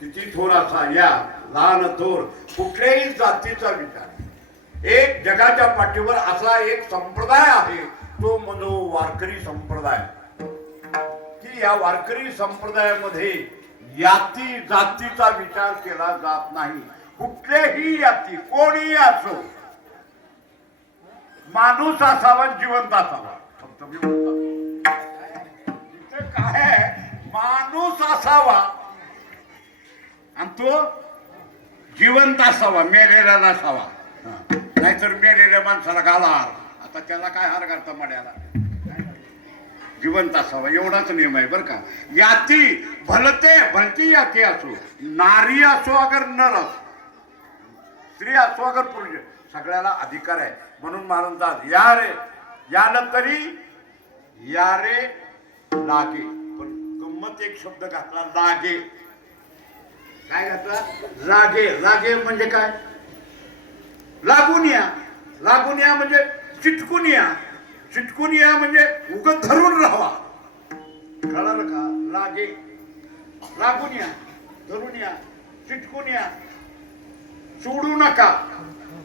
किती थोर असा या लहान थोर कुठल्याही जातीचा विचार, एक जगाच्या पाठीवर असा एक संप्रदाय आहे तो म्हणजे वारकरी संप्रदाय. की या वारकरी संप्रदायामध्ये याती जातीचा विचार केला जात नाही. कुठल्याही याती कोणी असो, माणूस असावा जिवंत असावा. फक्त मी म्हणतो काय आहे, माणूस असावा आणि तो जिवंत असावा, मेलेला नसावा. नाहीतर मेलेल्या माणसाला घाला हार. आता त्याला काय हार घालता मड्याला? जिवंत असावा एवढाच नियम आहे बरं का. याती भलते भलती याती असो, नारी असो अगर नर असो, स्त्री असो अगर पुरुष, सगळ्याला अधिकार आहे. म्हणून म्हणतात या रे याला तरी या रे लागे. पण गंमत एक शब्द घातला लागे. काय घातला? लागे. लागे म्हणजे काय? लागून या. लागून या म्हणजे चिटकून या. चिटकून या म्हणजे उगत धरून राहावा. कळलं का? लागे लागून या, धरून या, चिटकून या, सोडू नका.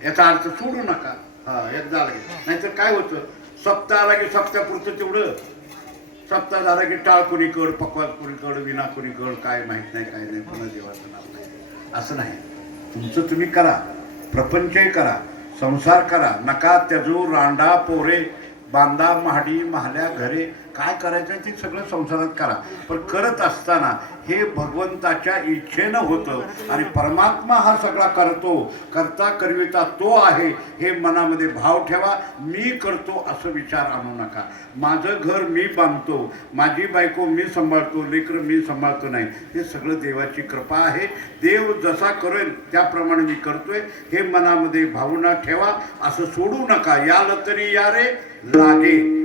याचा अर्थ सोडू नका. हा एकदा लागे. नाहीतर काय होतं, सप्ताह आला की सप्तापुरतं तेवढं, सप्ताह झाला की टाळ कुणीकड, पकवाज कुणीकड, विना कुणीकड, काय माहित नाही, काय नाही, पुन्हा देवाचं नाव नाही. असं नाही. तुमचं तुम्ही करा, प्रपंचही करा, संसार करा. नका त्याजू रांडा पोरे बांधा महाडी महाल्या घरे. काय करायचं ते सगळं संसारात करा. पण करत असताना हे भगवंताच्या इच्छेनं होतं आणि परमात्मा हा सगळा करतो. करता करविता तो आहे हे मनामध्ये भाव ठेवा. मी करतो असं विचार आणू नका. माझं घर मी बांधतो, माझी बायको मी सांभाळतो, लेकरं मी सांभाळतो, नाही. हे सगळं देवाची कृपा आहे. देव जसा करेल त्याप्रमाणे मी करतोय हे मनामध्ये भावना ठेवा. असं सोडू नका. याला तरी या रे लागे.